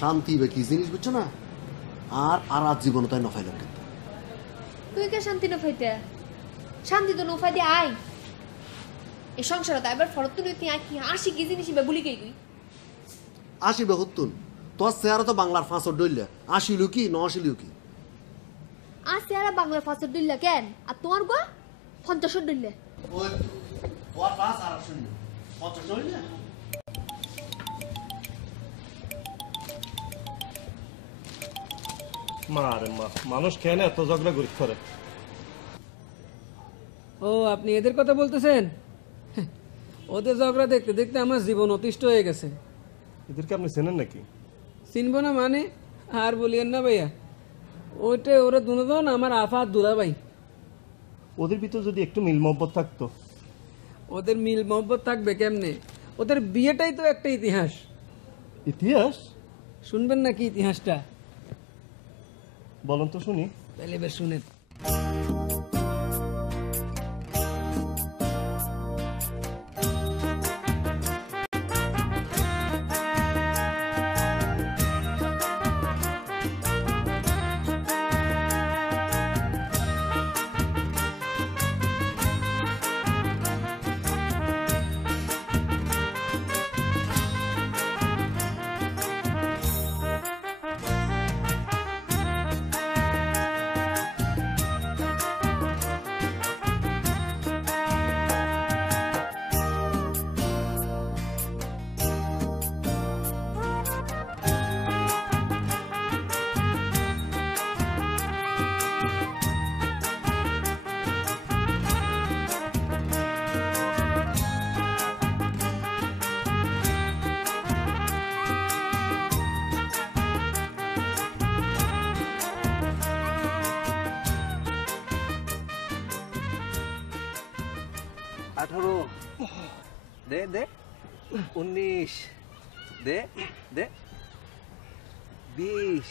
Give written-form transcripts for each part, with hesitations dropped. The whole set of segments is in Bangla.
শান্তি বা কি জিনিস বুঝছো না আর আর আজ জীবন তাই নফাইল কিন্তু তুই কে শান্তি নফাইতে শান্তি তো নফাই দিয়ে আই এই সংসারে তো এবার ফরত তুই তুই কি আসি কি জিনিস বা বলি কই আসিবে হতুন তোর চেহারা তো বাংলার ফাঁসর ডইলে আসিল কি ন আসিল কি আসি আর বাংলার ফাঁসর দিল্লা কেন আর তোমার গো 50 দিল্লে ওই তোর পাস আর শুনি 50 ডইলে মারে মা মানুষ কেন এত ঝগড়া করি করে ও আপনি এদের কথা বলতেছেন ওদের ঝগড়া দেখতে দেখতে আমার জীবন অতিষ্ঠ হয়ে গেছে এদেরকে আপনি চেনেন নাকি চিনবো না মানে আর বলিয়েন না ভাইয়া ওইটা ওরা দুজন আমার আফাত দুলা ভাই ওদের ভিতর যদি একটু মিল মহব্বত থাকতো ওদের মিল মহব্বত থাকবে কেমনে ওদের বিয়েটাই তো একটা ইতিহাস ইতিহাস শুনবেন নাকি ইতিহাসটা বলুন তো শুনি তাহলে বেশ শুনেন दे दे 19 दे दे 20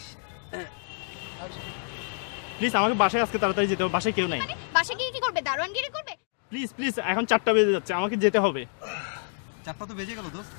প্লিজ আমাকে বাসায় আজকে তাড়াতাড়ি যেতে হবে বাসায় কেউ নাই বাসায় গিয়ে কি করবে দারোয়ানগিরি করবে প্লিজ প্লিজ এখন 4টা বেজে যাচ্ছে আমাকে যেতে হবে 4টা তো বেজে গেল দোস্ত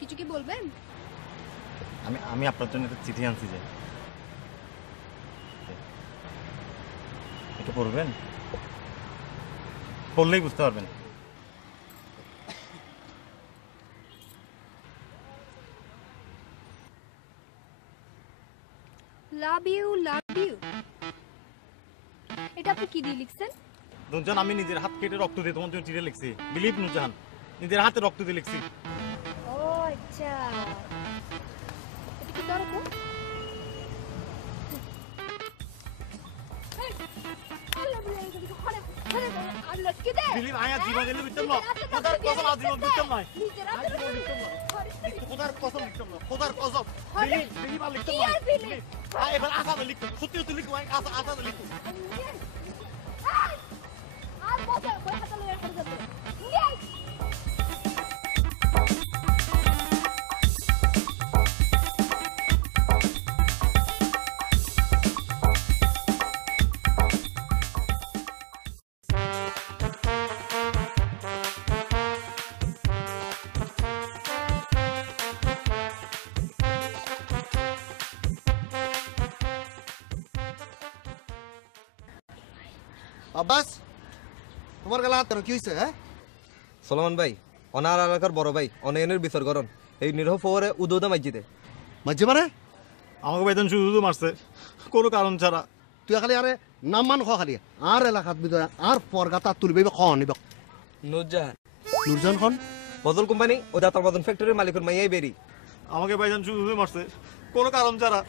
কিছু কি বলবেন আমি আপনার জন্য একটা চিঠি আনছি যে এটা পড়বেন পড়লেই বুঝতে পারবেন লাভ ইউ এটা আপনি কি দিয়ে লিখছেন নুরজাহান আমি নিজের হাত কেটে রক্ত দিয়ে তোমার জন্য চিঠি লিখছি বিলিভ নুরজাহান নিজের হাতে রক্ত দিয়ে লিখছি ও আচ্ছা এটা কি দরকার বিলিভ আয়া জীবন দিলে বিতম না খোদার কসম আজ জীবন বিতম না খোদার কসম বিতম না খোদার কসম বিলিভ আর লিখতে না আয় এবার আশা লিখ সত্যি সত্যি লিখ আশা লিখ আর বসে বই খাতা লয়ে আসতে যাবে আব্বাস তোমার গলা হাত কি হয়েছে? হ্যাঁ সলমান ভাই অনার এলাকার বড় ভাই অনয়নের বিচার করন এই নিরহ ফোরে উদৌদা মসজিদে। মাঝে মানে আমাকে ভাইজান শুধু মারছে কোনো কারণ ছাড়া। তুই খালি আরে নাম মান খ খালি আর এলাকাত ভিতরে আর পরগাতা তুলবে খন নিব নুরজাহান নুরজান খন বদল কোম্পানি ও দাতার বদন ফ্যাক্টরির মালিকের মাইয়াই বেরি। আমাকে ভাইজান শুধু মারছে কোনো কারণ ছাড়া।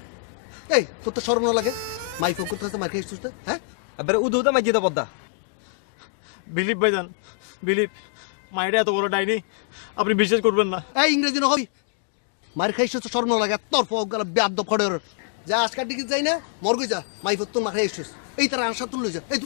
এই তোর তো শরম না লাগে মাই ফোন করতে মার খেয়ে আসছিস? হ্যাঁ এবারে উদৌদা মসজিদে বদ্দা। বিলিপ ভাইজান বিলিপ মায়েরা এত বড় ডাইনি আপনি বিশ্বাস করবেন না। এই ইংরেজি নহই মার খাইছ তো শরম না লাগে তোর ফক গলা বেদ খড়ে যা আজকাল দিকে যাই না মরগই যা মাই ফোন তোর মাখাই আসছিস এই তার আনসার তুল লই যা এই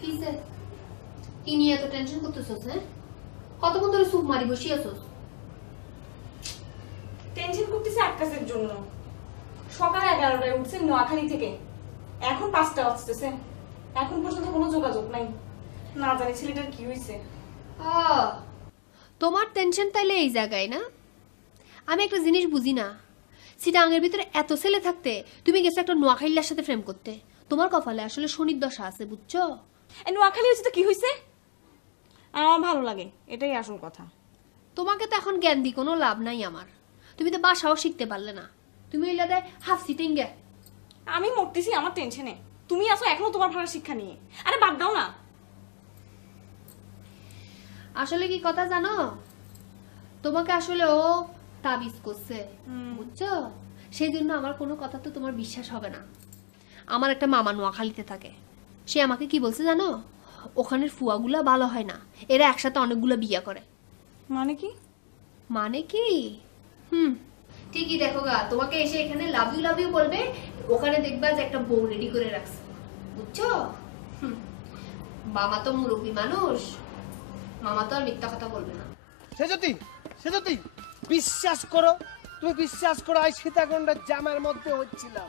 কিসে কি নিয়ে এত টেনশন করতেছস? হ্যাঁ কতক্ষণ ধরে সুপ মারি বসি আছস? টেনশন করতেছে এক কাজের জন্য। সকাল 11টায় উঠছে নোয়াখালী থেকে, এখন 5টা বাজতেছে, এখন পর্যন্ত কোনো যোগাযোগ নাই। না জানি ছেলেটার কি হয়েছে। তোমার টেনশন তাইলে এই জায়গায় না? আমি একটা জিনিস বুঝি না, সিটাঙের ভিতরে এত ছেলে থাকতে তুমি গেছো একটা নোয়াখালীর সাথে প্রেম করতে। তোমার কপালে আসলে শনির দশা আছে, বুঝছো? এই নোয়াখালী হয়েছে তো কি হয়েছে? আমার ভালো লাগে, এটাই আসল কথা। তোমাকে তো এখন জ্ঞান দি কোনো লাভ নাই আমার। তুমি তো বাসাও শিখতে পারলে না, তুমি হইলা দেয় হাফ সিটিং গে। আমি মরতেছি আমার টেনশনে, তুমি আসো এখনো তোমার ভালো শিক্ষা নিয়ে। আরে বাদ দাও না। আসলে কি কথা জানো, তোমাকে আসলে ও তাবিজ করছে, বুঝছো? সেই জন্য আমার কোনো কথা তো তোমার বিশ্বাস হবে না। আমার একটা মামা নোয়াখালীতে থাকে, সে আমাকে কি বলছে জানো? ওখানের ফুয়াগুলা ভালো হয় না, এরা একসাথে অনেকগুলো বিয়ে করে। মানে কি? মানে কি? ঠিকই দেখো গা, তোমাকে এসে এখানে লাভ ইউ বলবে, ওখানে দেখবা যে একটা বউ রেডি করে রাখছে, বুঝছো? মামা তো মুরব্বী মানুষ, মামা তো আর মিথ্যা কথা বলবে না। সেজতি বিশ্বাস করো, তুমি বিশ্বাস করো, আই সীতাকুণ্ডের জামের মধ্যে হচ্ছিলাম।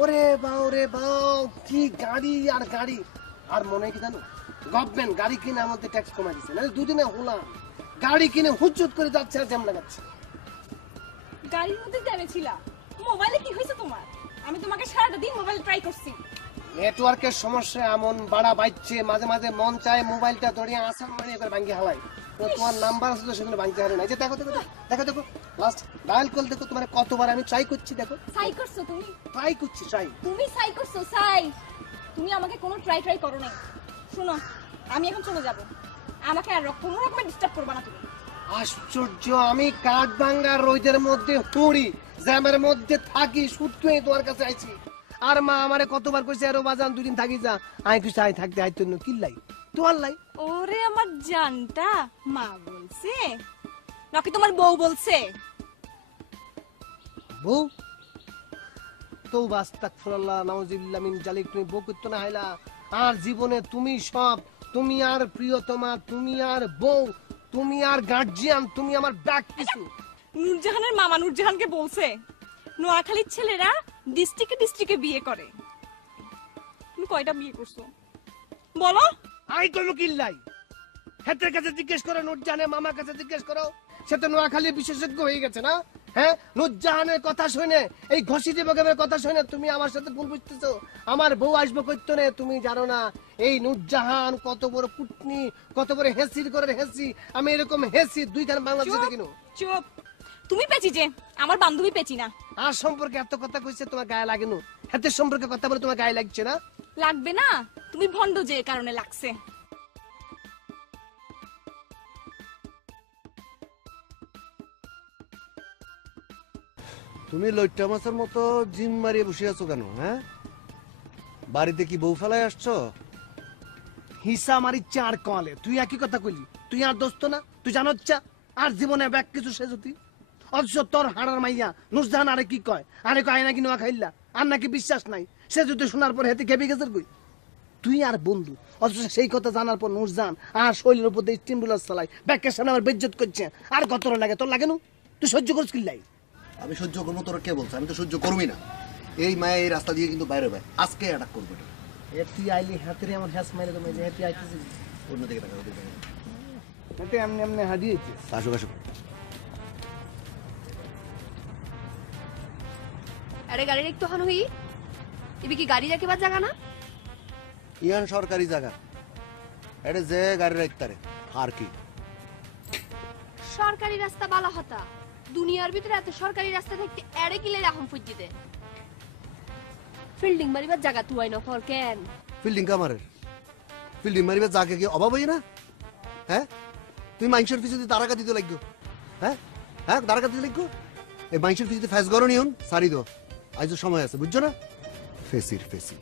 ওরে বাও কি গাড়ি আর গাড়ি। আর মনে কি জানো, গভর্নমেন্ট গাড়ি কিনে আমাদের ট্যাক্স কমা দিচ্ছে, না দুদিনে হলাম গাড়ি কিনে হুজ্জুত করে যাচ্ছে আর জ্যাম লাগাচ্ছে। গাড়ির মধ্যে জ্যামে ছিলা, মোবাইলে কি হয়েছে তোমার? আমি তোমাকে সারাটা দিন মোবাইল ট্রাই করছি। নেটওয়ার্কের সমস্যা এমন বাড়া বাইচ্ছে, মাঝে মাঝে মন চায় মোবাইলটা ধরিয়ে আসার মানে এবার ভাঙ্গি হালাই। তো তোমার নাম্বার আছে তো সেখানে ভাঙতে হারে না। যে দেখো দেখো দেখো দেখো লাস্ট ডায়াল কল দেখো, তোমার কতবার আমি ট্রাই করছি। দেখো সাই করছো তুমি, ট্রাই করছি ট্রাই। তুমি সাই করছো সাই, তুমি আমাকে কোনো ট্রাই করো নাই। শোনো, আমি এখন চলে যাব, আমাকে আর কোনো রকমের ডিস্টার্ব করবে না তুমি। আশ্চর্য, আমি কাঠভাঙ্গার রোদের মধ্যে পড়ি, জ্যামের মধ্যে থাকি, শুটকে তোমার কাছে আইছি। আর মা আমারে কতবার কইছে আরো বাজান দুদিন থাকি যা, আই কইছে আই থাকতে আইতো না কিল্লাই তোমার লাই। ওরে আমার জানটা, মা বলছে নাকি তোমার বউ বলছে? বউ তো আস্তাগফিরুল্লাহ নাউযুবিল্লাহ মিন জালিক। তুমি বউ করতে না হাইলা আর জীবনে তুমি সব, তুমি আর প্রিয়তমা, তুমি আর বউ, তুমি আর গার্জিয়ান, তুমি আমার ব্যাক কিছু। নূরজাহানের মামা নূরজাহানকে বলছে নোয়াখালীর ছেলেরা ডিস্ট্রিক্টে বিয়ে করে। তুমি কয়টা বিয়ে করছো বলো? আই কইলো কিল্লাই, হেতের কাছে জিজ্ঞেস করো, নূরজাহানের মামার কাছে জিজ্ঞেস করো, সে তো নোয়াখালীর বিশেষজ্ঞ হয়ে গেছে না। হ্যাঁ, নূরজাহানের কথা শুনে, এই ঘষি দেবের কথা শুনে তুমি আমার সাথে ভুল বুঝতেছো। আমার বউ আসবে কইতো না, তুমি জানো না এই নূরজাহান কত বড় কুটনি, কত বড় হেসির করে হেসি। আমি এরকম হেসি দুইখান বাংলাদেশে দেখিনো। চুপ, তুমি পেঁচি যে, আমার বান্ধবী পেঁচি না। আর সম্পর্কে এত কথা কইছে তোমার গায়ে লাগে না? হেতের সম্পর্কে কথা বলে তোমার গায়ে লাগছে না? লাগবে না, তুমি ভন্ড যে কারণে লাগছে। তুমি লইট্টা মাছের মতো জিম মারিয়ে বসে আছো কেন? হ্যাঁ, বাড়িতে কি বউ ফেলায় আসছো? হিসা মারি চার কলে তুই একই কথা কইলি। তুই আর দোস্ত না? তুই জানোচ্ছা আর জীবনে ব্যাগ কিছু সে যদি অথচ তোর হাড়ার মাইয়া নুরজাহান আরে কি কয় আরে কয় নাকি নোয়া খাইলা আর নাকি বিশ্বাস নাই সে যদি শোনার পর হেতে খেপে গেছে কই তুই আর বন্ধু অথচ সেই কথা জানার পর নুরজাহান আর শৈলের উপর দিয়ে স্টিম রুলার চালাই ব্যাগের সামনে আমার বেজ্জত করছে আর কত লাগে তোর লাগে না তুই সহ্য করিস কিল্লাই আমি সহ্য করবো, তোরা কে বলছে? আমি তো সহ্য করবি না। এই মায়া এই রাস্তা দিয়ে কিন্তু বাইরে ভাই আজকে অ্যাটাক করবো এটা। তুই আইলি হাতের আমার হ্যাস মাইরে তুমি যে তুই আইতেছিস অন্যদিকে টাকা দিবে হাতে এমনি এমনি হারিয়েছে আসো আসো। আরে গাড়ির একটু হান হই ইবি কি গাড়ি রাখিবার জায়গা না? ইয়ান সরকারি জায়গা, এটা যে গাড়ি রাখতারে আর কি। সরকারি রাস্তা বালা হতা দুনিয়ার ভিতরে এত সরকারি রাস্তা থাকতে এড়ে কিলে রাখুন ফুজিতে ফিল্ডিং মারিবার জায়গা তুই না ফর কেন ফিল্ডিং কামারের ফিল্ডিং মারিবার জায়গা কি অভাব হই না? হ্যাঁ তুই মাইন্সের পিছনে তারাকা দিতে লাগবে। হ্যাঁ হ্যাঁ তারাকা দিতে লাগবে। এই মাইন্সের পিছনে ফ্যাস গরো নিয়ন সারি দো, আজ সময় আছে বুঝছো না? ফেসির ফেসি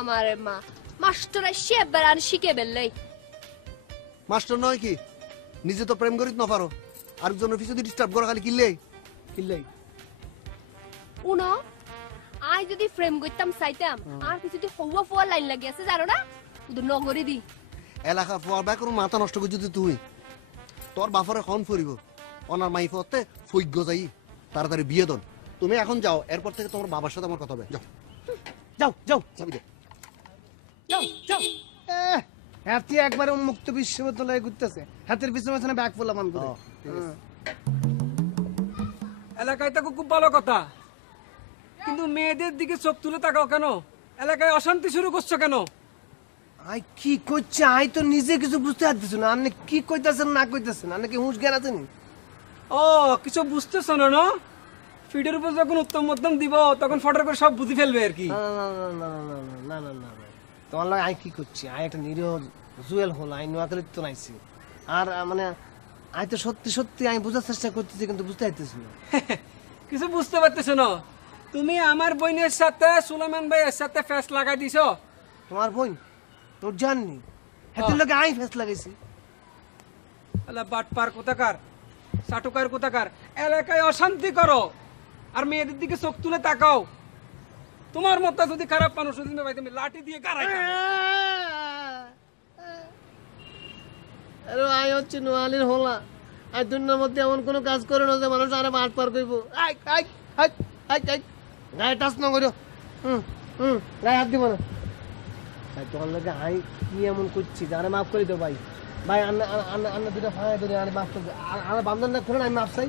মারে মা মাস্টার শেপ বেড়ান শিখে বেললেই মাস্টার নয় কি নিজে তো প্রেম করিত না পারো, আরেকজনের পিছনে ডিস্টার্ব করা খালি কিল্লে কিল্লাই উনো আই যদি ফ্রেম করতাম চাইতাম আর কিছু যদি হওয়া ফোয়া লাইন লাগি আছে জানো না উদর নগরে দি এলাকা ফোয়ার ব্যাগ কোনো মাথা নষ্ট করছি তুই। তোর বাফরে খন ফুরিব অনার মাই ফতে ফৈজ্ঞ যাই তাড়াতাড়ি বিয়ে দন। তুমি এখন যাও, এরপর থেকে তোমার বাবার সাথে আমার কথা হবে। যাও যাও যাও চাবি দে। যাও যাও হাতি একবারে উন্মুক্ত বিশ্ববিদ্যালয়ে ঘুরতেছে হাতের পিছনে পিছনে ব্যাগ ফুলা মান করে এলাকায় তো খুব ভালো কথা, কিন্তু মেয়েদের দিকে চোখ তুলে তাকাও কেন? এলাকায় অশান্তি শুরু করছো কেন? আই কি করছে আই তো নিজে কিছু বুঝতে পারতেছ না। আপনি কি কইতাছেন না কইতাছেন, আপনি কি হুঁশ জ্ঞান আছে নি? ও কিছু বুঝতেছো না না? ফিডের উপর যখন উত্তম মধ্যম দিব তখন ফটার করে সব বুঝে ফেলবে আর কি। না না না না না না না না তোমার লাগে আই কি করছি? আই একটা নিরীহ জুয়েল হল, আই নোয়াখালীর তো নাইছি। আর মানে আই তো সত্যি সত্যি আমি বোঝার চেষ্টা করতেছি কিন্তু বুঝতে পারতেছি না। কিছু বুঝতে পারতেছো না? তুমি আমার বোনের সাথে সুলাইমান ভাইয়ের সাথে ফেস লাগাই দিছো। তোমার বোন তোর জাননি হাতের লোকে আই ফেস লাগাইছি। আলা বাটপার কোথাকার, সাটুকার কোথাকার, এলাকায় অশান্তি করো আর মেয়েদের দিকে চোখ তুলে তাকাও। তোমার মতো যদি খারাপ মানুষ ভাই তুমি লাঠি দিয়ে গাড়াই আরে আই হচ্ছে নোয়ালির হোলা, আই দুনিয়ার মধ্যে এমন কোনো কাজ করে না যে মানুষ আরে বাট পার করবো। I I I I I গায়ে টাচ না করো, গায়ে হাত দিব না। ভাই তোমার লাগে আই কি এমন করছি যে আরে মাফ করে দাও ভাই। ভাই আন্না দুটা ফায়া ধরে আরে মাফ করে আমার বান্ধনটা খুলে আমি মাফ চাই।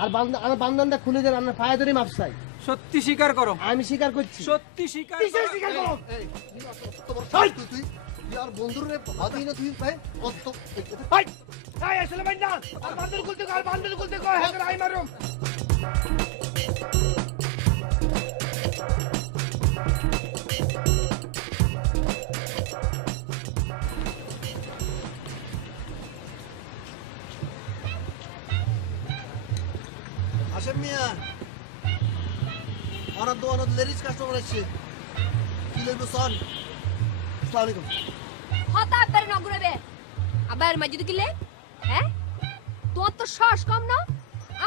আর আমার বান্ধনটা খুলে দেন আপনার ফায়া ধরে মাফ চাই। সত্যি স্বীকার করো। আমি স্বীকার করছি। সত্যি স্বীকার করো। তুই আর বন্ধুর ভাবি না তুই ভাই কত ভাই ভাই আসলে ভাই না আর বান্ধন খুলতে কর, বান্ধন খুলতে কর, হ্যাঁ আই মারুম। আসেন মিয়া, অনার দোকানত লেডিস কাস্টমার আসছে, কি লইব সন? আসসালামু আলাইকুম। হতা আব্বার নগরবে আব্বার মাঝে তো কিলে হ্যাঁ তোর তো শ্বাস কম না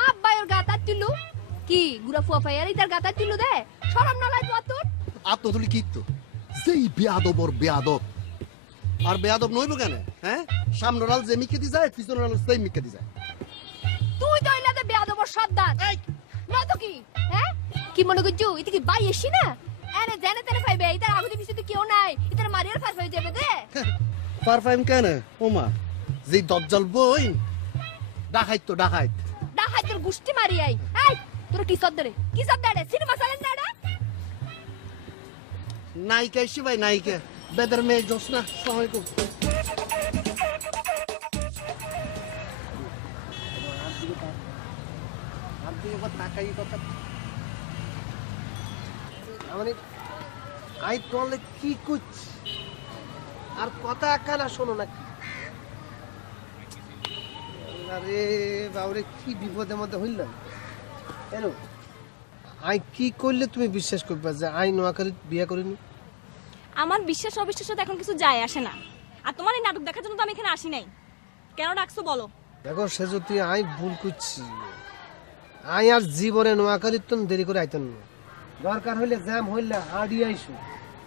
আব্বাইর গাতা তুলু কি গুড়া ফুয়া ফায়ার ইতার গাতা তুলু দে শরম না লাগে তোর আপনি তুলি কি তো সেই বেয়াদব ওর বেয়াদব আর বেয়াদব নইব কেন? হ্যাঁ সামনের আল যে মিকে দি যায় পিছনের আল সেই মিকে দি যায়। তুই তো ইলাতে বেয়াদব সর্দার না তো কি হ্যাঁ কি মনে করছো ইতি কি বাই এসি না এনে জানে তেনে ফাইবে ইতার আগুদি পিছতে কেউ নাই ইতার মারিয়ার ফার ফাই যাবে দে পারফাইম কেন ওমা যেই দজ্জাল বই ডাকাইত তো ডাকাইত ডাহাই তোর গুষ্টি মারি আই এই তোর কি সদ্দরে সিনেমা চালেন না এটা নায়িকা এসে ভাই নায়িকা বেদের মেয়ে জোসনা। আসসালামু আলাইকুম। মানে আই তোলে কি করছি আর কথা একখানা শোনো নাকি? আরে বাবরে কি বিপদের মধ্যে হইলাম। কেন আই কি করলে তুমি বিশ্বাস করবে যে আই নোয়াখালী বিয়ে করিনি? আমার বিশ্বাস অবিশ্বাস এখন কিছু যায় আসে না। আর তোমার এই নাটক দেখার জন্য তো আমি এখানে আসি নাই। কেন ডাকছো বলো? দেখো সে যদি আই ভুল করছি আই আর জীবনে নোয়াখালীর তো দেরি করে আইতেন না দরকার হইলে জ্যাম হইলে হাড়ি আইসু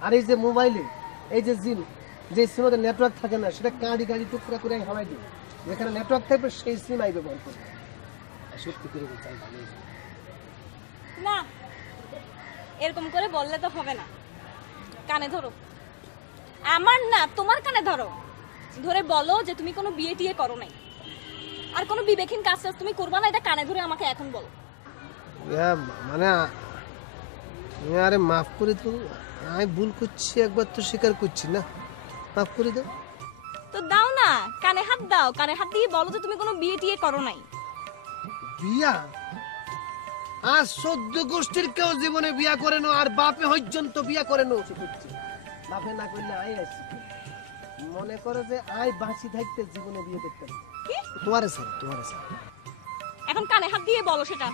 আর এই যে মোবাইলে এই যে জিম যে সিমতে নেটওয়ার্ক থাকে না সেটা কাঁড়ি গাড়ি টুকরা করে হারাই দিই যেখানে নেটওয়ার্ক থাকবে সেই সিম আই ব্যবহার করবে সত্যি করে বলছি আমি ভালোই জানি। না এরকম করে বললে তো হবে না, কানে ধরো, আমার না তোমার কানে ধরো, ধরে বলো যে তুমি কোনো বিয়ে টিয়ে করো নাই আর কোনো বিবেকহীন কাজ তুমি করবা না, এটা কানে ধরে আমাকে এখন বলো। মানে আরে মাফ করে তো আমি ভুল করছি একবার তো স্বীকার করছি না মাফ করে দাও তো দাও না, কানে হাত দাও, কানে হাত দিয়ে বলো যে তুমি কোনো বিয়ে টিয়ে করো নাই। বিয়া আর 14 গোষ্ঠীর কেউ জীবনে বিয়া করে না আর বাপে পর্যন্ত বিয়া করে না বাপে না করলে আই আছি মনে করো যে আই বাঁচি থাকতে জীবনে বিয়ে দেখতে তোমারে স্যার এখন কানে হাত দিয়ে বলো সেটা।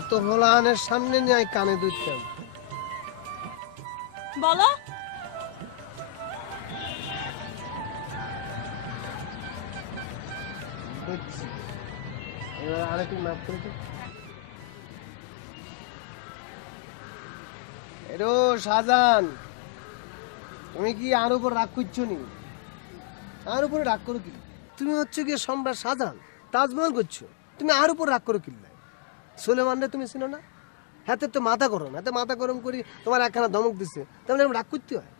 এত হলানের সামনে নিয়ে আই কানে দুইতাম বলো। বুঝছি এবার আরেকটু মাফ করে দাও এরো শাহজাহান তুমি কি আর উপর রাগ করছো নি আর উপরে রাগ করো কি তুমি হচ্ছে কি সম্রাট শাহজাহান তাজমহল করছো তুমি আর উপর রাগ করো কি সুলেমানরে তুমি চিনো না হাতে তো মাথা গরম হাতে মাথা গরম করি তোমার একখানা ধমক দিছে তেমন রাগ করতে হয়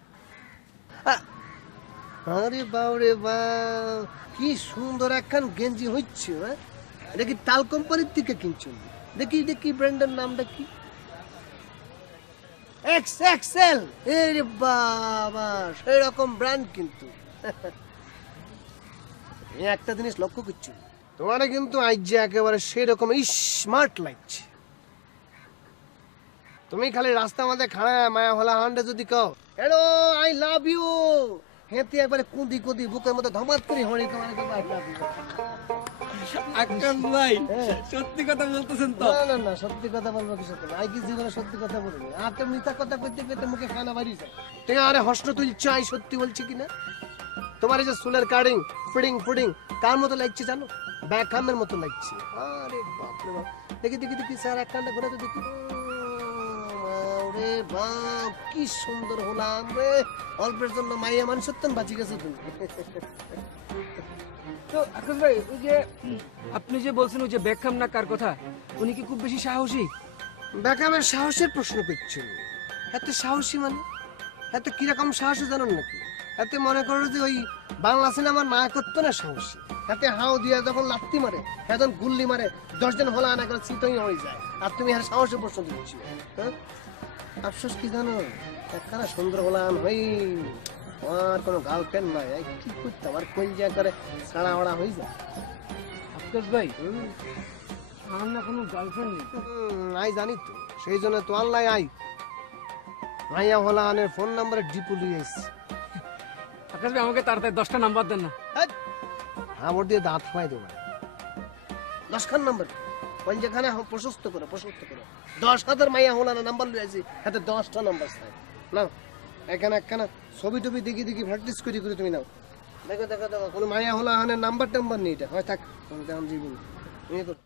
আরে বাউরে বা কি সুন্দর একখান গেঞ্জি হচ্ছে হ্যাঁ এটা কি টাল কোম্পানির থেকে কিনছো দেখি দেখি ব্র্যান্ডের নামটা কি এক্স এক্সেল এর বাবা সেই রকম ব্র্যান্ড কিন্তু এই একটা জিনিস লক্ষ্য করছো তোমারে কিন্তু আজ যে একেবারে সেই রকম স্মার্ট লাগছে তুমি খালি রাস্তা মধ্যে খাড়া মায়া হলা হান্ডে যদি কও হ্যালো আই লাভ ইউ হেঁতে একবারে কুঁদি কুঁদি বুকের মধ্যে ধমাত করে হড়ি তোমার আই লাভ ইউ আকাশ ভাই সত্যি কথা বলতেছেন তো? না না সত্যি কথা বলবো কি সত্যি আই কি জীবনে সত্যি কথা বলবো আর তো মিথ্যা কথা কইতে কইতে মুখে খানা বাড়ি যায় তুই আরে হস্ত তুলছ আই সত্যি বলছি কিনা তোমার এই যে চুলের কাটিং ফিডিং ফুডিং কার মতো লাগছে জানো ব্যাকহামের মতো লাগছে আরে বাপ রে বাপ দেখি দেখি দেখি স্যার একখানটা ঘুরে তো দেখি রে বাপ কি সুন্দর হলাম রে অল্পের জন্য মাইয়া মানুষত্ব বাঁচি গেছে তুমি তো আকাশ ভাই ওই যে আপনি যে বলছেন ওই যে বেকহাম না কার কথা, উনি কি খুব বেশি সাহসী? বেকহামের সাহসের প্রশ্ন করছেন এত সাহসী মানে এত কিরকম সাহসী জানেন নাকি এতে মনে করো যে ওই বাংলা সিনেমার নায়কত্ব না সাহসী এতে হাও দিয়া যখন লাত্তি মারে এখন গুল্লি মারে 10 জন হলা না করে চিতই হয়ে যায় আর তুমি আর সাহসের প্রশ্ন দিচ্ছ হ্যাঁ আফসোস কি জানো একখানা সুন্দর হলাম হই আর কোনো গার্লফ্রেন্ড নাই এই কি করতে আমার কোন জায়গা করে ছাড়া ওড়া হয়ে যায় আকাশ ভাই আমার না কোনো গার্লফ্রেন্ড নেই। আই জানি তো সেই জন্য তো আল্লাহ আই মাইয়া হলা আনের ফোন নাম্বারে ডিপু লিয়ে এসছি আকাশ ভাই আমাকে তাড়াতাড়ি 10টা নাম্বার দেন না। হাবড় দিয়ে দাঁত ফাই দেবো 10খান নাম্বার কোন যেখানে প্রশস্ত করে 10,000 মাইয়া হলা না নাম্বার লিয়ে আসি হাতে 10টা নাম্বার চাই নাও এখানে একখানা ছবি টবি দেখি দেখি প্র্যাকটিস করি করে তুমি নাও দেখো দেখো দেখো কোনো মাইয়া হলা আনের নাম্বার টাম্বার নেই এটা হয় থাক তুমি তেমন জীবন তুমি করো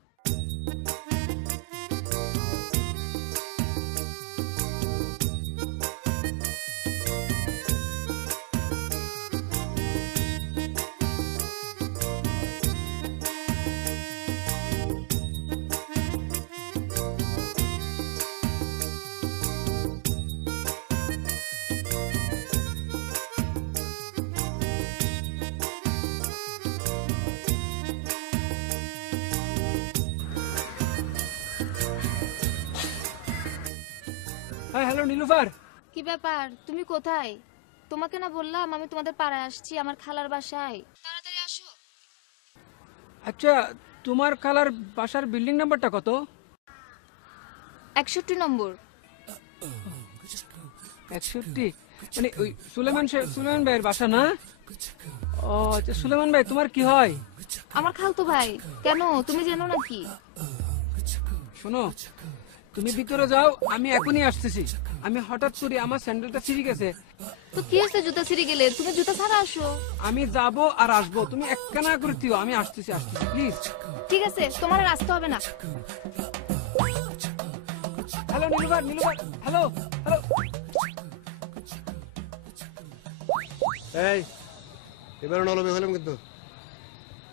হ্যাঁ হ্যালো নীলুফার। কি ব্যাপার তুমি কোথায়? তোমাকে না বললাম আমি তোমাদের পাড়ায় আসছি আমার খালার বাসায়, তাড়াতাড়ি আসো। আচ্ছা তোমার খালার বাসার বিল্ডিং নাম্বারটা কত? 61 নম্বর। 61 মানে ওই সুলেমান ভাইয়ের বাসা না? ও আচ্ছা সুলেমান ভাই তোমার কি হয়? আমার খালতো ভাই। কেন তুমি জানো নাকি? শোনো তুমি ভিতরে যাও আমি এখনই আসতেছি। আমি হঠাৎ করে আমার স্যান্ডেলটা ছিঁড়ে গেছে তো কি হচ্ছে জুতা ছিঁড়ে গেলে? তুমি জুতা ছাড়া আসো। আমি যাব আর আসবো, তুমি একখানা করে দিও, আমি আসতেছি প্লিজ। ঠিক আছে, তোমার আর আসতে হবে না। হ্যালো নীলুবার, হ্যালো হ্যালো। এই এবার নলবে হলাম কিন্তু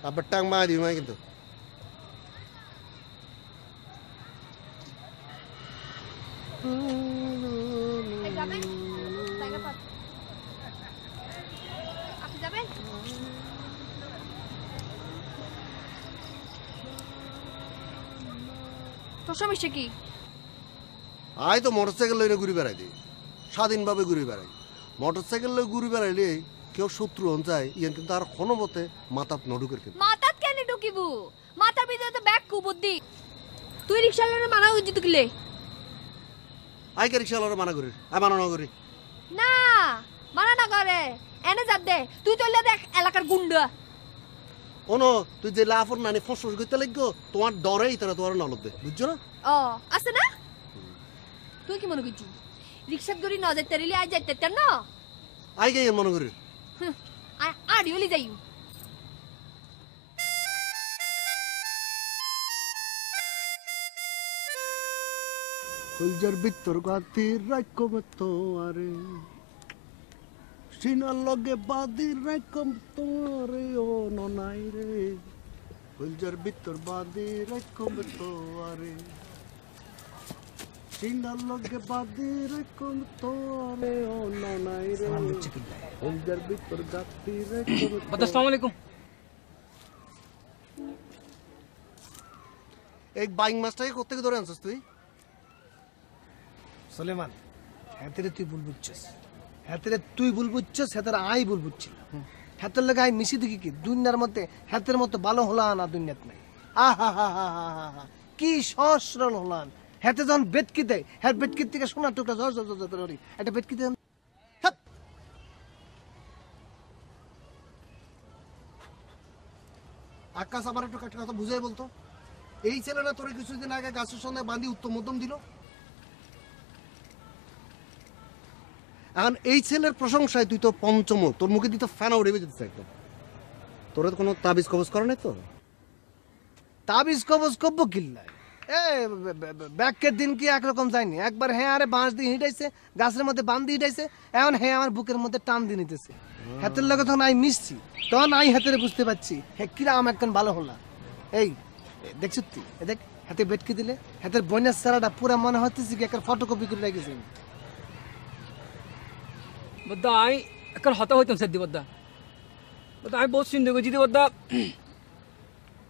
আবার টাং মা দিবি মাই কিন্তু তোর সমস্যা কি? আই তো মোটরসাইকেল লইনে ঘুরে বেড়াই দিই, স্বাধীনভাবে ঘুরে বেড়াই। মোটরসাইকেল লই ঘুরে বেড়াইলে কেউ শত্রু হন যায় ইয়ান কিন্তু আর কোনো মতে মাথাত নডুকের কিন্তু মাথাত কেন ঢুকিবু? মাথার ভিতরে তো ব্যাগ কুবুদ্ধি। তুই রিকশা লইনে মানা উচিত কিলে? আই কে রিক্সা লড়ে মানা করি, আই মানা না করি না, মানা না করে। এনে যাব দে, তুই তো দেখ এলাকার গুন্ডা। ওনো তুই যে লাফর নানি ফসফস করতে লাগো তোমার ডরেই তারা তোমার নলব দে, বুঝছো না? ও আছে না? তুই কি মনে করছিস রিকশাত গড়ি ন যাইতে রিলি আই যাইতে না? আই কে মনে করি আড়িওলি যাইউ। কলজার ভিতর গাতির রাইকম তো আরে সিনার লগে বাদির রাইকম তো আরে ও ননাই রে কলজার ভিতর বাদির রাইকম তো আরে সিনার লগে বাদির রাইকম তো আরে ও ননাই রে কলজার ভিতর গাতির রাইকম। আসসালামু আলাইকুম। এক বাইং মাছটাকে কোত্থেকে ধরে আনছিস তুই? সুলেমান, হাতেরে তুই ভুল বুঝছিস, হাতেরে তুই ভুল বুঝছিস, হাতের আই ভুল বুঝছিলাম। হাতের লাগে আই মিশি দেখি কি দুনিয়ার মধ্যে হাতের মতো ভালো হলান আর দুনিয়াত নাই। আহা হা হা হা হা কি সহস্রল হলান। হাতে যখন বেটকি দেয়, হ্যাঁ বেটকির থেকে সোনার টুকরা ঝর ঝর ঝর করে একটা বেটকি দেন। আকাশ আমার একটু একটা কথা বুঝাই বলতো, এই ছেলেটা তোর কিছুদিন আগে গাছের সঙ্গে বাঁধি উত্তম মধ্যম দিল, এখন এই ছেলের প্রশংসায় তুই তো পঞ্চম, তোর মুখে দিতে ফ্যানা উড়ে যেতেছে একদম। তোর কোনো তাবিজ কবজ করে নাই তো? তাবিজ কবজ কব্ব কিল্লায় ব্যাকের দিন কি একরকম যায়নি। একবার হ্যাঁ আরে বাঁশ দিয়ে হিটাইছে, গাছের মধ্যে বান দিয়ে হিটাইছে, এখন হ্যাঁ আমার বুকের মধ্যে টান দিয়ে নিতেছে। হাতের লগে তখন আই মিশছি, তখন আই হাতের বুঝতে পারছি হ্যাঁ কিরাম একখান ভালো হলা। এই দেখছ তুই দেখ হাতে বেটকে দিলে হাতের বন্যার সারাটা পুরা মনে হচ্ছে কি একটা ফটোকপি করে রেখেছে। বদ্দা আমি এখন হতা হইতাম স্যার বদ্দা, বদ্দা আমি বহুত চিন্তা করছি বদ্দা,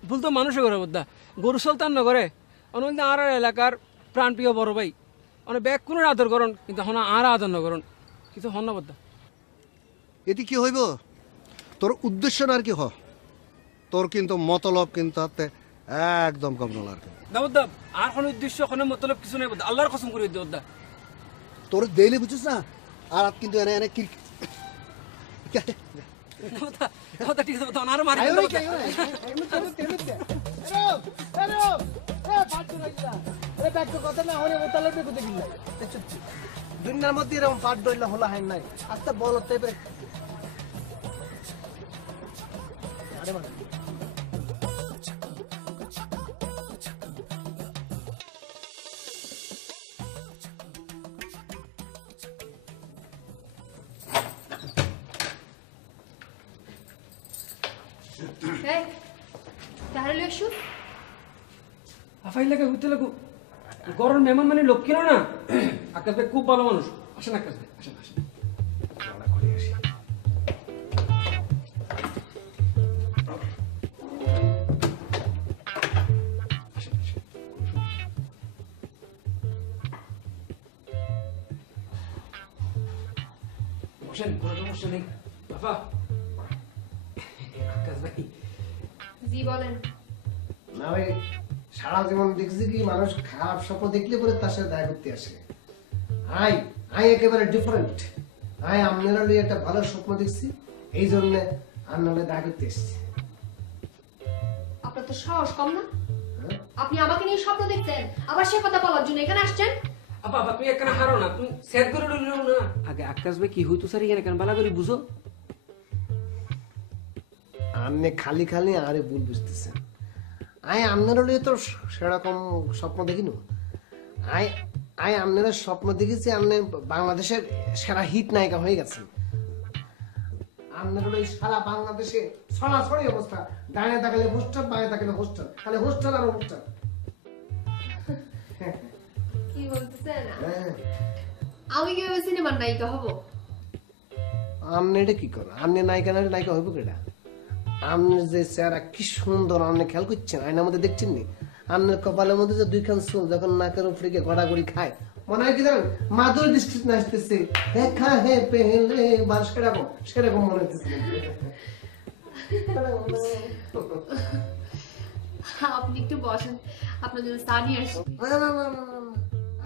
ভুল তো মানুষে করে বদ্দা, গরু সুলতান ন করে অনেক আর এলাকার প্রাণপ্রিয় বড় ভাই অনেক ব্যাগ কোনো আদর করন, কিন্তু হন আর আদর ন করন কিছু হন না বদ্দা। এটি কি হইব? তোর উদ্দেশ্য আর কি হ, তোর কিন্তু মতলব কিন্তু হাতে একদম কম নল আর কি। না বদ্দা আর কোনো উদ্দেশ্য কোনো মতলব কিছু নেই বদ্দা, আল্লাহর কসম করে বদ্দা। তোর দেইলে বুঝছিস না আর কিন্তু এনে এনে কি বদ্দা ঠিক আছে বদ্দা, আর মারি দুনিয়ার মধ্যে এরকম পাট দইলা হলা হয় নাই। আচ্ছা বল টাইপের আরে মানে এই তাহলে এসো। আফাই লাগে হইতে লাগো, গরম মেহমান মানে লোক কিনো না। আকাশ ভাই খুব ভালো মানুষ, আসেন আকাশ ভাই, আসেন আসেন। বসেন, কোনো সমস্যা নেই। বাবা আকাশ ভাই। জি বলেন। না ভাই, সারা জীবন দেখছি কি মানুষ খারাপ স্বপ্ন দেখলে পরে তার সাথে দেখা করতে আসে। আই আই একেবারে ডিফারেন্ট। আই আপনারা লিয়ে একটা ভালো স্বপ্ন দেখছি, এই জন্য আপনারা দেখা করতে এসেছি। আপনার তো সাহস কম না? আপনি আমাকে নিয়ে স্বপ্ন দেখতেন, আবার সে কথা বলার জন্য এখানে আসছেন? আপা আপা তুমি একখানা হারো না, তুমি সেট করে রইলো না। আগে আকাশ ভাই কি হইতো স্যার এখানে কেন বালা করে বুঝো। আপনি খালি খালি আরে ভুল বুঝতেছেন। আপনার হলে তো সেরকম স্বপ্ন দেখিনি। আপনারা স্বপ্ন দেখেছি আপনি বাংলাদেশের সেরা হিট নায়িকা হয়ে গেছেন। আপনার হলো সারা বাংলাদেশে ছড়াছড়ি অবস্থা, ডানে তাকালে হোস্টার, বাঁয়ে তাকালে হোস্টার, খালি হোস্টার আর হোস্টার। কি বলতেছেন? আমি কিভাবে সিনেমার নায়িকা হব? আপনি এটা কি করেন? আপনি নায়িকা নায়িকা হইব কেটা? আপনার যে চেহারা কি সুন্দর, আপনি খেয়াল করছেন? আয়নার মধ্যে দেখছেন নি? আপনার কপালের মধ্যে যে দুইখান চুল যখন নাকের উপরে গিয়ে গড়াগড়ি খায়, মনে হয় কি জানেন মাদুর ডিস্ট্রিক্ট নাচতেছে, দেখা হে পেহলে বার, সেরকম সেরকম মনে হচ্ছে। আপনি একটু বসেন, আপনার জন্য চা নিয়ে আসি।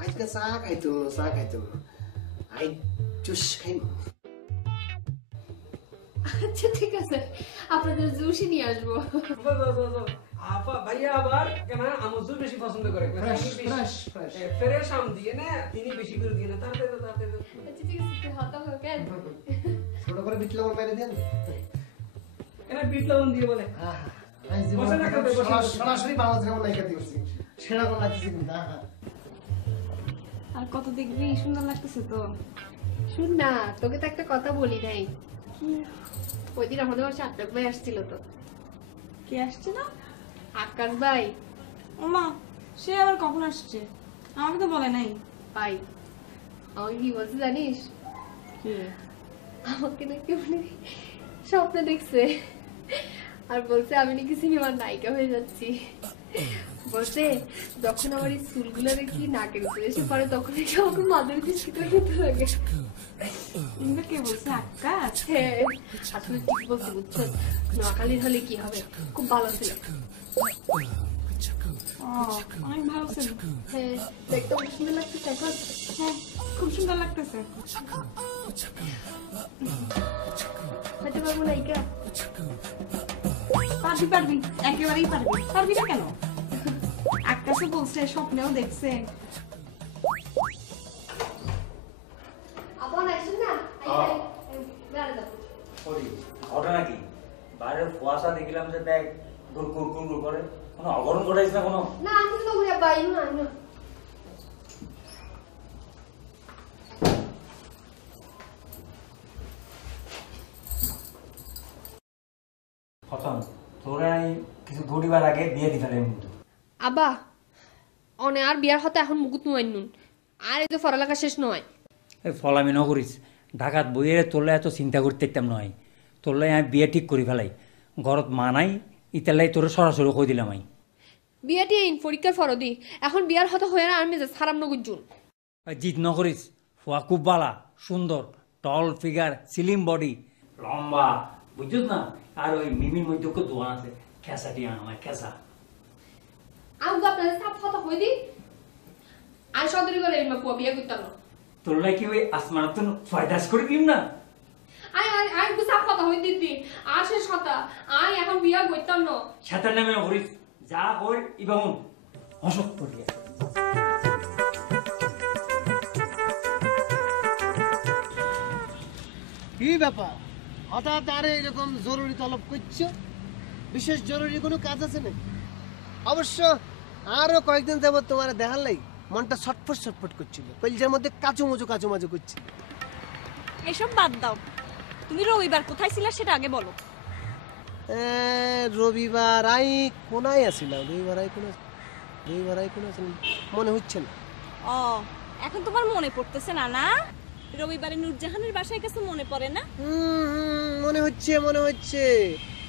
আজকে চা খাইতুম না, চা খাইতুম না, আই জুস খাইম। আচ্ছা ঠিক আছে, আপনাদের জুসই নিয়ে আসবো। আপা ভাইয়া আবার কেন আমজুর বেশি পছন্দ করে, ফ্রেশ আম দিয়ে না, তিনি বেশি করে দিয়ে না, তাড়াতাড়ি আচ্ছা ঠিক আছে, হতা হোক কেন? ছোট করে বিট লবণ বাইরে দেন, এরা বিট লবণ দিয়ে বলে। সরাসরি বাংলাদেশের নায়িকা দিয়েছি, সেরকম লাগতেছে কিন্তু। আর কত দেখবি, সুন্দর লাগতেছে তো। শুন না, তোকে তো একটা কথা বলি নাই। ওই দিন আমাদের বাসায় আকাশ ভাই আসছিল তো। কে আসছে না? আকাশ ভাই। ওমা, সে আবার কখন আসছে? আমাকে তো বলে নাই। ভাই আমাকে কি বলছে জানিস? কি? আমাকে নাকি উনি স্বপ্নে দেখছে, আর বলছে আমি নাকি সিনেমার নায়িকা হয়ে যাচ্ছি। বলছে যখন আমার এই চুলগুলো দেখি নাকের উপরে এসে পড়ে, তখন নাকি আমাকে মাদুর বিস্কিট খেতে লাগে। কে বলছে? আকাশ? হ্যাঁ, আসলে ঠিক বলছে, বুঝছো? নোয়াখালীর হলে কি হবে, খুব ভালো ছিল। অনেক ভালো ছিল। হ্যাঁ, দেখতে অনেক সুন্দর লাগতেছে এখন। হ্যাঁ, খুব সুন্দর লাগতেছে। হয়তো পারবো নায়িকা। পারবি পারবি, একেবারেই পারবি। পারবি না কেন? আকাশে বলছে, স্বপ্নেও দেখছে। আপন আসুন না, বেড়া যাবো। ঘটনা কি? বাইরের কুয়াশা দেখলাম যে দেখ গুড় করে, কোনো অঘটন ঘটাইছ না কোনো? না আমি তো ঘুরে পাই না। খতম, তোরা কিছু ঘটিবার আগে বিয়ে দিতে কিন্তু। আবা অনে আর বিয়ার হতে এখন মুকুত নুয়াইন নুন, আর এই তো পড়ালেখা শেষ নয়। ফলামি ন করিস, ঢাকাত বইয়ে তোরলে এত চিন্তা করতে ইতাম নয়। তোরলে আমি বিয়ে ঠিক করি ফেলাই, ঘরত মা নাই, ইতালাই তোর সরাসরি কই দিলাম। আমি বিয়াটি ইন পরীক্ষার ফরদি, এখন বিয়ার হতে হয়ে না আর মেজাজ খারাপ নগুজুন। জিত ন করিস, ফুয়া খুব বালা, সুন্দর, টল ফিগার, স্লিম বডি, লম্বা, বুঝছিস না? আর ওই মিমির মধ্যে দোয়া আছে, খেসাটি আমার খেসা। আমি তো আপনাদের সাপ কথা হয়ে দিই, আর সদরি করে এই পুয়া বিয়ে করতাম না। তোরলাই কি ওই আসমানত তো ফয়দাস করে দিম না? আমি তো সাপ কথা হয়ে দিদি, আর শেষ কথা, আমি এখন বিয়া করতাম না। সাঁতার নামে করিস, যা কর ইবামন অসৎ পড়িয়া। কি ব্যাপার, হঠাৎ আরে এরকম জরুরি তলব করছো? বিশেষ জরুরি কোনো কাজ আছে নাকি? অবশ্য আরো কয়েকদিন যাবত তোমার দেখার লাই মনটা ছটফট ছটফট করছিল, কলিজার মধ্যে কাচুমাচু করছিল। এসব বাদ দাও, তুমি রবিবার কোথায় ছিলা সেটা আগে বলো। রবিবার আই কোনায় আসিলাম, রবিবার আই কোনা মনে হচ্ছে না। ও, এখন তোমার মনে পড়তেছে না? না, রবিবারে নূরজাহানের বাসায় কাছে মনে পড়ে না? মনে হচ্ছে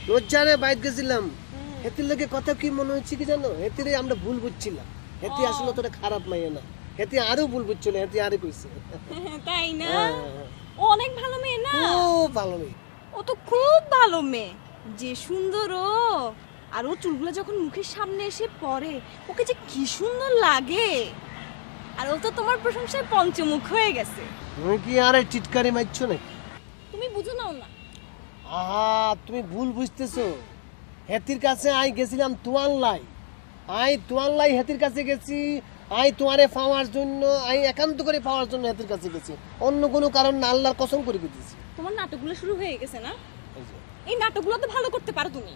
নূরজাহানের বাইরে গেছিলাম, হেতির লোকে কথা কি মনে হচ্ছে কি জানো? হেতিরে আমরা ভুল বুঝছিলাম, হেতি আসলে তোরা খারাপ মাইয়া না, হেতি আরো ভুল বুঝছিল, হেতি আরো কইছে। তাই না? ও অনেক ভালো মেয়ে না? খুব ভালো মেয়ে। ও তো খুব ভালো মেয়ে, যে সুন্দর ও, আর ও চুলগুলো যখন মুখের সামনে এসে পড়ে ওকে যে কি সুন্দর লাগে। আর ও তো তোমার প্রশংসায় পঞ্চমুখ হয়ে গেছে। তুমি কি আরে টিটকারি মারছো নাকি? তুমি বুঝো নাও না। আহা, তুমি ভুল বুঝতেছো। হেতির কাছে আই গেছিলাম তোয়ানলাই, হেতির কাছে গেছি আই তোমারে পাওয়ার জন্য, আই একান্ত করে পাওয়ার জন্য এদের কাছে গেছি, অন্য কোনো কারণ না, আল্লাহর কসম করে দিতেছি। তোমার নাটকগুলো শুরু হয়ে গেছে না? এই নাটকগুলো তো ভালো করতে পারো তুমি।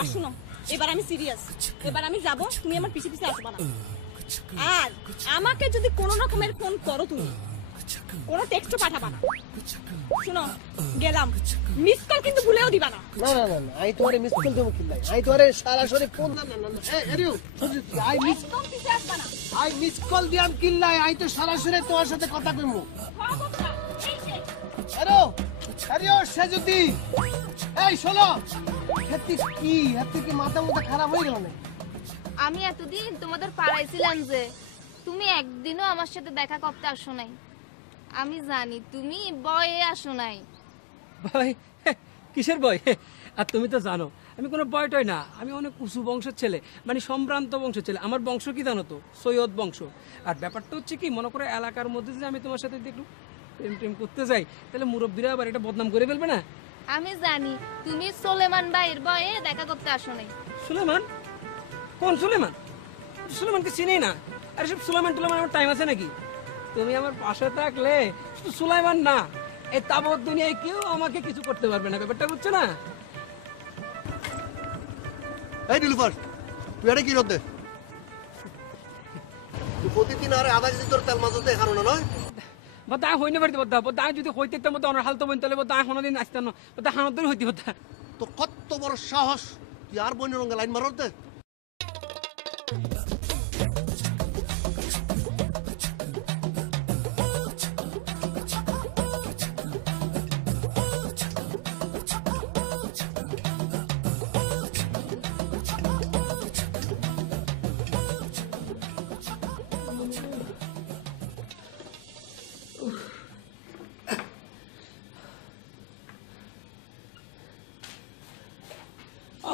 আর শুনো, এবার আমি সিরিয়াস, এবার আমি যাব, তুমি আমার পিছে পিছে আসবা না। আর আমাকে যদি কোনো রকমের ফোন করো তুমি, কোনো টেক্সটও পাঠাবা না। শুনো, গেলাম, মিস কল কিন্তু ভুলেও দিবা না। না না না, আই তোমারে মিস কল দেবো কিল্লাই, আই তোমারে সরাসরি ফোন না না না, এরিও আই মিস একদম পিছে আসবা না। আই মিস কল দিয়াম কিল্লাই, আই তো সরাসরি তোমার সাথে কথা কইমু। আরো আরিও সেজুতি, এই শোনো, হেতি কি মাথা মুথা খারাপ হয়ে গেল না? আমি এতদিন তোমাদের পাড়ায় ছিলাম যে তুমি একদিনও আমার সাথে দেখা করতে আসো নাই। আমি জানি তুমি বয়ে আসো নাই। ভয়? কিসের ভয়? আর তুমি তো জানো আমি কোনো বয়টয় না, আমি অনেক উঁচু বংশের ছেলে, মানে সম্ভ্রান্ত বংশের ছেলে। আমার বংশ কি জানো তো? সৈয়দ বংশ। আর ব্যাপারটা হচ্ছে কি, মনে করো এলাকার মধ্যে যে আমি তোমার সাথে একটু প্রেম টেম করতে যাই, তাহলে মুরব্বীরা আবার এটা বদনাম করে ফেলবে না? আমি জানি তুমি সোলেমান ভাইয়ের বয়ে দেখা করতে আসো নাই। সুলেমান? কোন সুলেমান? সুলেমানকে চিনি না। আরে সব সুলেমান টুলেমান আমার টাইম আছে নাকি? তুমি আমার পাশে থাকলে শুধু সুলাইমান না, এই তাবৎ দুনিয়ায় কেউ আমাকে কিছু করতে পারবে না, ব্যাপারটা বুঝছো না? এই নীলুফার, তুই এটা কি রোদ দে? তুই প্রতিদিন আরে আধা কেজি তোর তেল মাছ দেখানো না নয়? বদা হইনে পারতে বদা, বদা যদি হইতে তার মধ্যে অনার হালতো বইন, তাহলে বদা কোনোদিন আসতেন না, বদা হানদের হইতে বদা। তো কত বড় সাহস, তুই আর বইনের রঙে লাইন মারতে?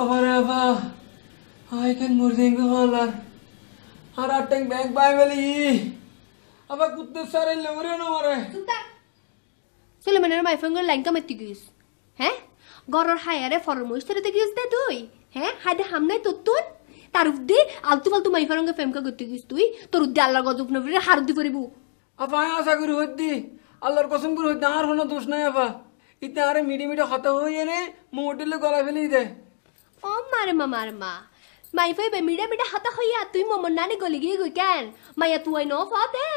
আবার আবার I can moving holler আর আটেং ব্যাগ বাই বেলি আবার কুত্তে সারে লেবরে না মারে। সুলেমানের মাইফঙ্গের লাইন কামাইতে গিয়েছ, হ্যাঁ? গরর হায়ারে ফরর মহিষতে গিয়েছ দে তুই, হ্যাঁ? হাইদে হামনাই তোর তুই তার উদ্দি আলতু ফালতু মাইফারঙ্গে ফেমকা করতে গিয়েছ তুই, তোর উদ্দি আল্লাহর গজব নবীরে হারুদ্দি করিব। আপা আশা করি হইতি, আল্লাহর কসম করে হইতি, আর কোনো দোষ নাই আপা। ইতে আরে মিডি মিডি হতা হই এনে মোটেলে গলা ফেলি দে। ও মারে মা মাইফাই বে মিডা মিডা হাতা হইয়া তুই মমন নানি গলি গিয়ে গই কেন? মাইয়া তুই ন ফাতে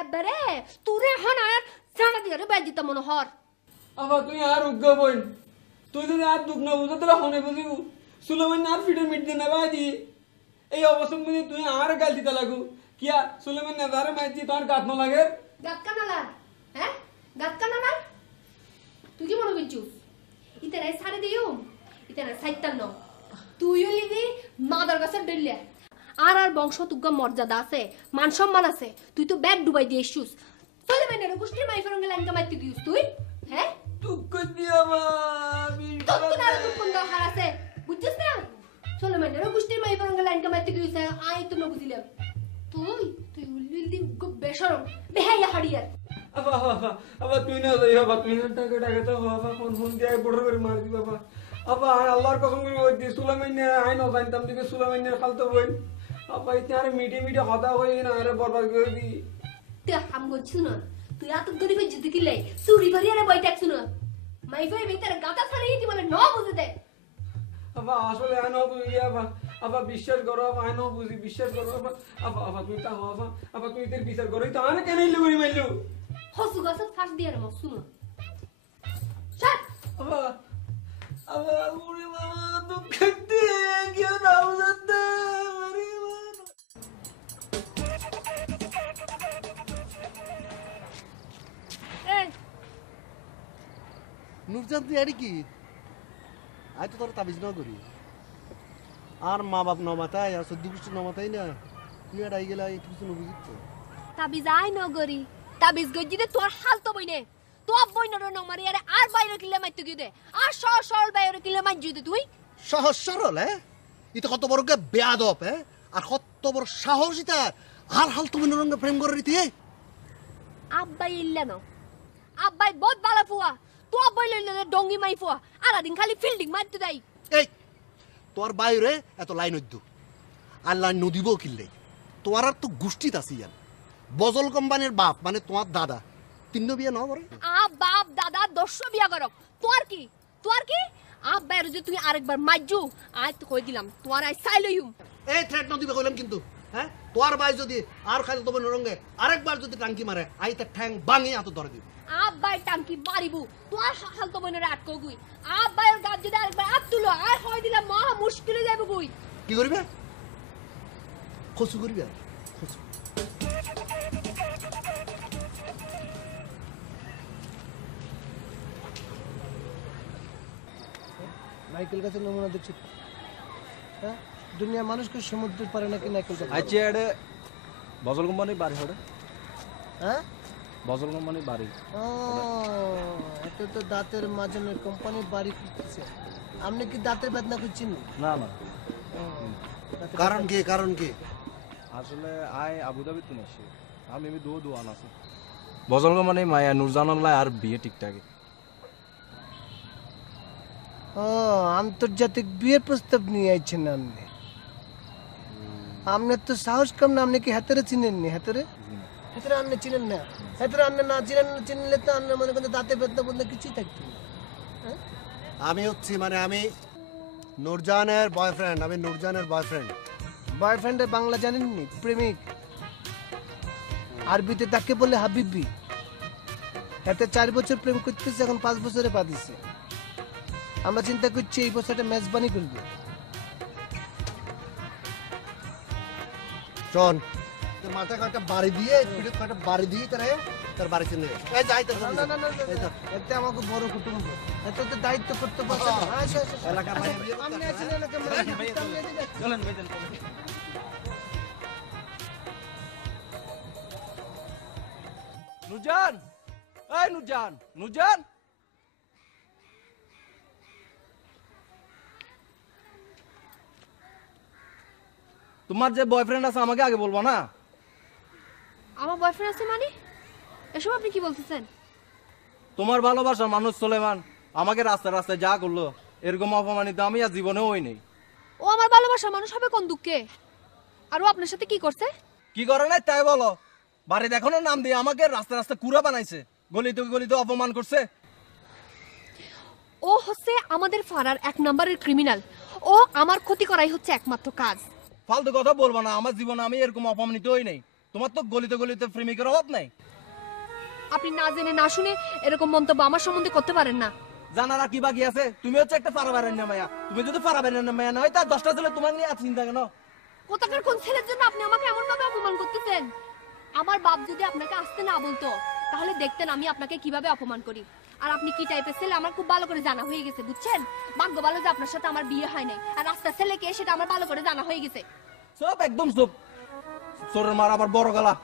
এবারে তুরে হনার জানা দিয়ে বাজি তা মনে হর। আপা তুই আর উগ্গ বইন, তুই যদি আর দুঃখ না বুঝো তাহলে হনে বুঝিব। সুলেমান আর ফিটে মিট দে না বাজি, এই অবসর বুঝি তুই আর গাল দিতে লাগু। কিয়া সুলেমান না দারে মাইজি তোর গাত না লাগে? গাত কানালা, হ্যাঁ? গাত কানালা তুই কি মনে করছিস? ইতে নাই সারে দিও, ইতে নাই সাইতান ন। তুই হইলি মাদার গাছের ডেলিয়া, আর আর বংশ তুগ্গা মর্যাদা আছে, মান সম্মান আছে, তুই তো ব্যাগ ডুবাই দিয়ে এসছুস। চলে মেনে গোষ্ঠীর মাইফারঙ্গে লাইন কামাইতে গিয়েছ তুই, হ্যাঁ? দুঃখ দিয়া বা তোর তো আর দুঃখ দরকার আছে, বুঝছিস না? চলে মেনে গোষ্ঠীর মাইফারঙ্গে লাইন কামাইতে গিয়েছ, আই তো না বুঝিলাম। তুই তুই উল্লি বেশরম বেহাইয়া হাড়িয়ার। আপা আপা আপা তুই না যাই, আপা তুই না টাকা টাকা তো আপা ফোন ফোন দিয়ে বড় করে মার দি বাবা। আপা আল্লাহর কসম করে ওই দি সুলাইমান আই ন জানতাম দিকে সুলাইমান খালতো বই। আপা ইতে আরে মিডি মিডি হদা হই না আরে বরবাদ করে দি। তুই হাম করছিস না, তুই এত গরিবের জিতে কিলাই চুরি করি আরে বই দেখছ না, মাইফাই বেতার গাতা ছাড়িয়ে দি বলে ন বুঝে দে। আপা আসলে আই ন বুঝি আপা, আপা বিশ্বাস করো আপা, আই ন বুঝি বিশ্বাস করো আপা। আপা আপা তুই তা আপা, আপা তুই তোর বিচার করো, তো আরে কেন ইল্লু করি মাইলু? হসু গাছত ফাঁস দিয়ে রে মসু না। চল আপা আপা ওরে বাবা দুঃখ দিয়ে কেউ নাও জানতে মরে বাবা। এই নুরজান তুই আরে কি? আই তো তোর তাবিজ না করি, আর মা বাপ নমাতাই আর সদ্য গোষ্ঠী নমাতাই না, তুই আর আই গেলে কিছু না বুঝিস তো। তাবিজ আই নগরি, তাবিজ গজি দে তোর হাল তো বইনে, তো বইনর ন মারি আরে আর বাইরে কিলে মাইতে গিয়ে দে, আর সরল বাইরে কিলে মাইজ দে তুই। সহজ সরল, হ্যাঁ? এটা কত বড় কে বেয়াদব, হ্যাঁ? আর কত বড় সাহস এটা, আর হাল তুমি রঙে প্রেম করে রীতি। আব্বাই ইল্লা ন, আব্বাই বহুত ভালো ফুয়া, তো আব্বাই লইলে ডঙ্গি মাই ফুয়া, আর দিন খালি ফিল্ডিং মারতে দেই। এই তোর বাইরে এত লাইন হইতো, আর লাইন নদীব কিনলে, তোমার আর তো গোষ্ঠীত আছি ইয়ান বজল কোম্পানির বাপ মানে তোমার দাদা তিন্ন বিয়ে ন করে বাপ দাদা 10 বিয়া করো তোর কি বাইরে যদি তুমি আরেকবার মাইজু আজ তো কই দিলাম তোমার আই চাইলইম এই থ্রেট ন দিবে কইলাম কিন্তু হ্যাঁ তোমার ভাই যদি আর খালি তোমার রঙে আরেকবার যদি টাঙ্কি মারে আই তার ঠ্যাং ভাঙি হাতে ধরে দিব আব্বাই টাঙ্কি মারিবু তোর সকাল তো বইনের আটকো গুই আব্বাইয়ের গাছ যদি আরেকবার আট তুলো আর হয় দিলাম মহা মুশকিল হয়ে যাবে গুই কি করবে খসু করবে খসু নাইকেল গাছের নমুনা দেখছি হ্যাঁ দুনিয়া মানুষকে সমুদ্রের পারে নাকি নাইকেল গাছ আচ্ছা এটা বজল কোম্পানির বাড়ি হবে হ্যাঁ বজল কোম্পানির বাড়ি ও এটা তো দাঁতের মাঝনের কোম্পানির বাড়ি করতেছে আপনি কি দাঁতের বেদনা করছেন না না কারণ কি আসলে আই আবুধাবি তো নেছি আমি দোয়ান আছে বজল কোম্পানি মায়া নুরজানাল্লাহ আর বিয়ে ঠিকঠাকই ও আন্তর্জাতিক বিয়ের প্রস্তাব নিয়ে আইছেন আপনি আপনার তো সাহস কম না আপনি কি হাতেরে চিনেননি হাতেরে আপনি চিনেন না হাতেরে আপনি না চিনলে তো আপনি মনে করেন দাঁতে বেদনা বলতে কিছুই থাকতো না আমি হচ্ছি মানে আমি নূরজানের বয়ফ্রেন্ড বয়ফ্রেন্ডের বাংলা জানেননি প্রেমিক আরবিতে তাকে বলে হাবিবি এতে 4 বছর প্রেম করতেছে এখন 5 বছরে পা দিছে আমরা চিন্তা করছি এই বছরটা মেজবানি করব শোন তোর মাথায় কয়েকটা বাড়ি দিয়ে পিঠে কয়েকটা বাড়ি দিয়ে তার বাড়ি চিনে এই যাই তো না না না এতে আমাকে বড় কুটুম্ব এত তো দায়িত্ব করতে পারছে না আসো এলাকা মানে বিয়ে করতে আপনি আছেন এলাকা চলেন ভাই নুরজান এই নুরজান তোমার যে বয়ফ্রেন্ড আছে আমাকে আগে বলবো না আমার বয়ফ্রেন্ড আছে মানে এসব আপনি কি বলতেছেন তোমার ভালোবাসার মানুষ সুলেমান আমাকে রাস্তায় যা করলো এরকম অপমানিত আমি আর জীবনেও হই নেই ও আমার ভালোবাসার মানুষ হবে কোন দুঃখে আর ও আপনার সাথে কি করছে কি করে নাই তাই বলো বাড়ি দেখো না নাম দিয়ে আমাকে রাস্তা কুড়া বানাইছে গলিতে অপমান করছে ও হচ্ছে আমাদের ফারার 1 নম্বরের ক্রিমিনাল ও আমার ক্ষতি করাই হচ্ছে একমাত্র কাজ ফালতু কথা বলবো না আমার জীবনে আমি এরকম অপমানিত হই নাই তোমার তো গলিতে প্রেমিকের অভাব নাই আপনি না জেনে না শুনে এরকম মন্তব্য আমার সম্বন্ধে করতে পারেন না জানারা কি বাকি আছে তুমি হচ্ছে একটা পারাবারের মায়া তুমি যদি পারাবারের মায়া না হয় তার 10টা ছেলে তোমার নিয়ে আছে চিন্তা কেন কোথাকার কোন ছেলের জন্য আপনি আমাকে এমন ভাবে অপমান করতেছেন আমার বাপ যদি আপনাকে আসতে না বলতো তাহলে দেখতেন আমি আপনাকে কিভাবে অপমান করি আর আপনি কি টাইপের ছেলে আমার খুব ভালো করে জানা হয়ে গেছে বুঝছেন ভাগ্য ভালো যে আপনার সাথে আমার বিয়ে হয় নাই আর রাস্তার ছেলে কে সেটা আমার ভালো করে জানা হয়ে গেছে সব একদম সব সরের মার আবার বড় গলা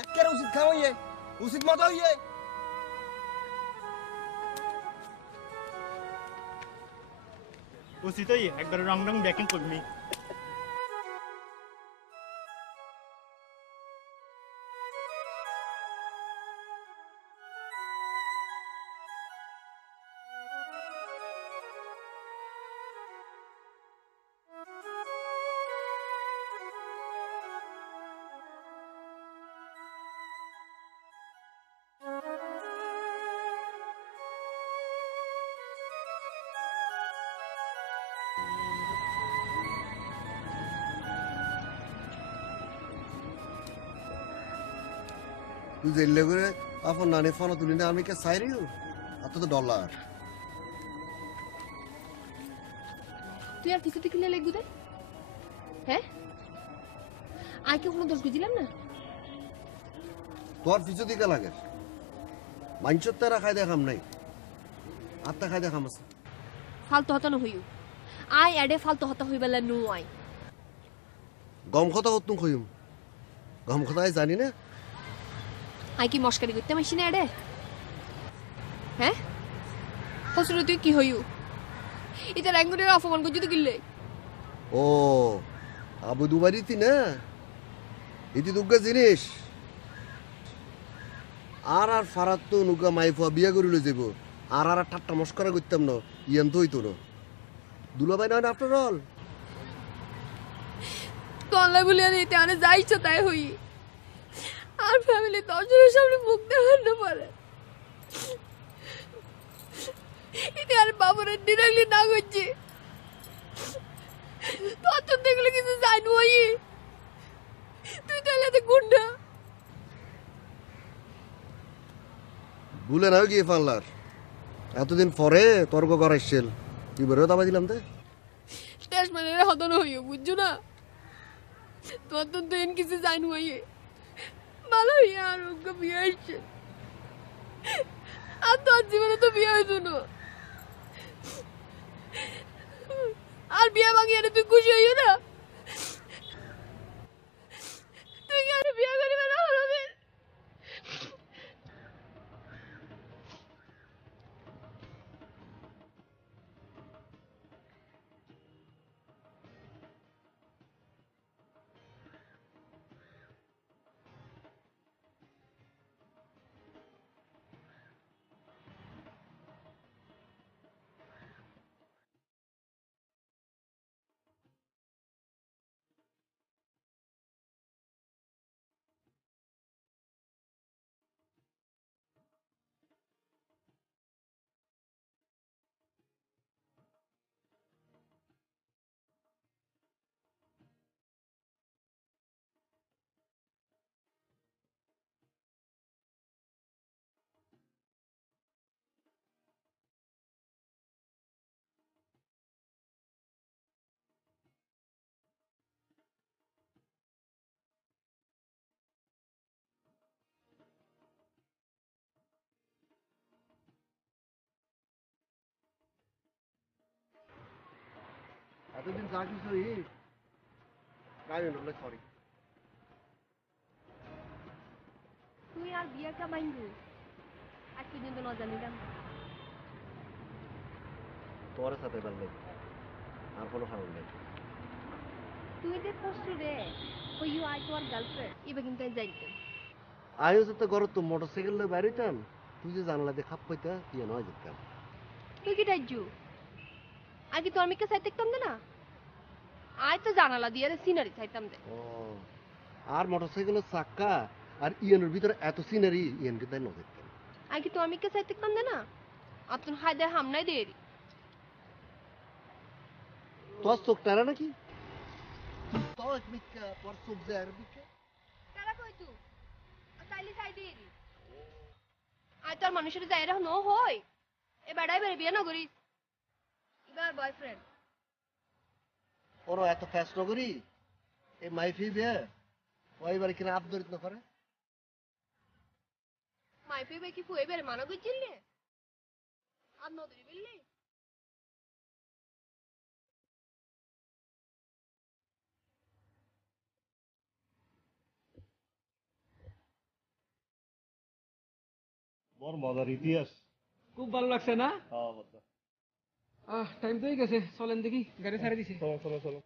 একেবারে উচিত খাওয়া ইয়ে উচিত মতো ইয়ে উচিতই একবার রং ব্যাকিং করবি তুই জেলে করে আপন নানি ফোন তুলি না আমি কে চাইরিও এত তো ডলার তুই আর কিছুতে কিনে লাগবি দে হ্যাঁ আই কি কোনো দোষ বুঝিলাম না তোর পিছু দিকে লাগে মাংসর তারা খাই দেখাম নাই আত্মা খাই দেখাম আছে ফালতু হতা নহইও আই এডে ফালতু হতা হইবেলা নো আই গম কথা কত কইম গম কথা জানি না আই কি মস্কারি করতে মাইছি না এডে হ্যাঁ হসরে তুই কি হইও এটা র্যাঙ্গুনের অপমান করছি তো কিনলে ও আবু দুবারিতি না ইতি দুগ্গা জিনিস আর ফারাত তো নুগা মাইফুয়া বিয়া করিল যাব আর ঠাট্টা মস্করা করতাম না ইয়ান তো হইতো না দুলাভাই নয় আফটার অল তল্লা বলে আর এতে আনে যা ইচ্ছা তাই হই আর ফ্যামিলি 10 জনের সামনে মুখ দেখার না পারে এতে আর বাবুরে ডিরেক্টলি না করছে তোর তো দেখলে কিছু জানু হই তুই তাহলে তো গুন্ডা ভুলে না গিয়ে ফানলার এতদিন পরে তর্ক করাইছিল তুই বেরো দাবা দিলাম তো টেস মানে হদন হইও বুঝছো না তোর তো দেন কিছু জানু হই ভালো আর ওকে বিয়ে হয়েছে আর তোর জীবনে তো বিয়ে হয়েছে না আর বিয়ে ভাঙিয়ে তুই খুশি হইও না তুই কেন বিয়ে করিবে না হলো এতদিন যা কিছু সরি তুই আর বিয়ে কামাইবু আর কি দিন তো না জানিলাম তোর সাথে পারলে আর কোনো কারণ নেই তুই যে কষ্ট রে হইও আই তোর গার্লফ্রেন্ড এবার কিন্তু যাইতাম আয়ো তো ঘর তো মোটরসাইকেল লয়ে বেরিতাম তুই যে জানলাতে খাপ পাইতা তুই নয় যেতাম তুই কি টাইজু আগে তো আমি কে সাইতে দেখতাম না আয় তো জানালা দিয়ে সিনারি চাইতাম দে ও আর মোটরসাইকেলের চাক্কা আর ইয়ানের ভিতরে এত সিনারি ইয়ানকে তাই ন দেখতাম আগে তো আমি কে সাইতে দেখতাম না আপনি হায়দে হামনাই দেরি তোর চোখ টানা নাকি তো এক মিক্কা পর চোখ যায় আর বিকে কারা কই তুই তাইলে চাই দেরি আয় তোর মানুষের যাই রাখ ন হই এ বেড়াই বেড়ে বিয়ে না করিস এবার বয়ফ্রেন্ড ওর এত ফ্যাস নগরি এই মাইফি বিয়ে ওইবার কিনা আবদরিত না করে মাই পেবে কি ফুয়ে বেড়ে মানা করছিলি আর নদী বিল্লি বড় মজার ইতিহাস খুব ভালো লাগছে না হ্যাঁ টাইম তো হয়ে গেছে চলেন দেখি গাড়ি ছাড়ে দিছে চলো চলো চলো